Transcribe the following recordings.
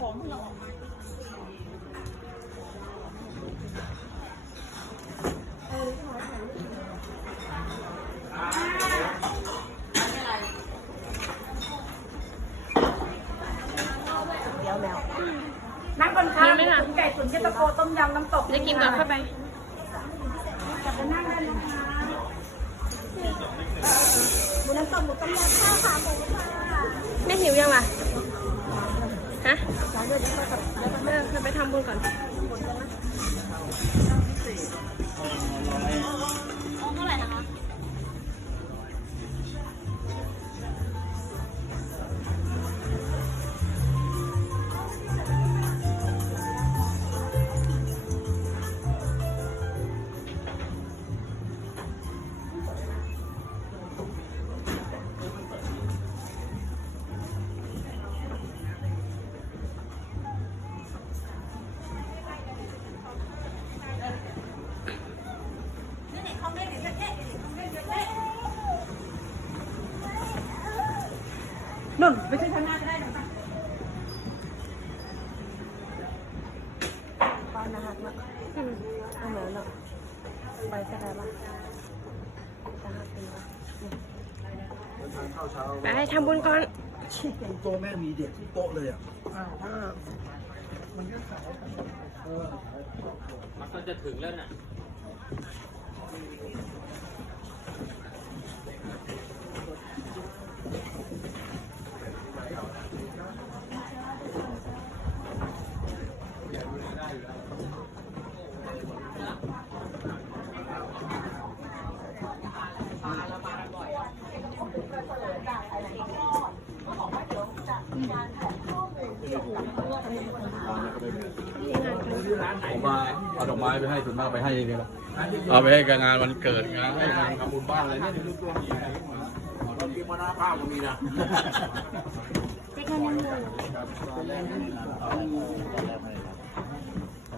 ของที่เราออกมานั่งบน้าวไหมะไก่ตุ๋นเย็ตาโฟต้มยำน้ำตกได้กินกับเข้าไปหมูน้ำตกหมูต้มยำข้าวขาหมูค่ะแม่หิวยังวะ ฮะเดี๋ยวไปทำบุญก่อน นุ่นไม่ใช่ชั้นหน้าก็ได้นะบ้านนะฮะอืมเอาเหมือนเนาะไปก็ได้ปะจะหักเป็นปะไปทำบุญก่อนโต๊ะแม่มีเด็กทุกโต๊ะเลยอะมันก็จะถึงแล้วน่ะ ผมมาเอาดอกไม้ไปให้ส่วนมากไปให้นี่แหละเอาไปให้กับงานวันเกิดงานให้งานทำบุญบ้านอะไรเนี่ยตอนนี้มาหน้าข้าวก็มีนะ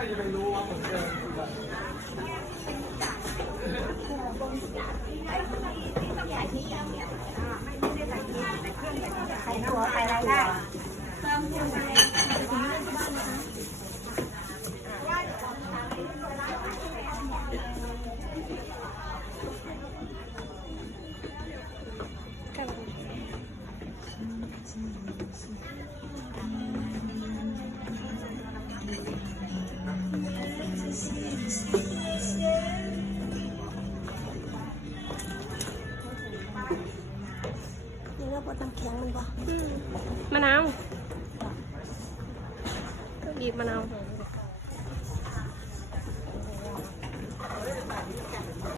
ครจะไปรู้ว่าผมเจอคุณ มะนาวก็บีบมะนาว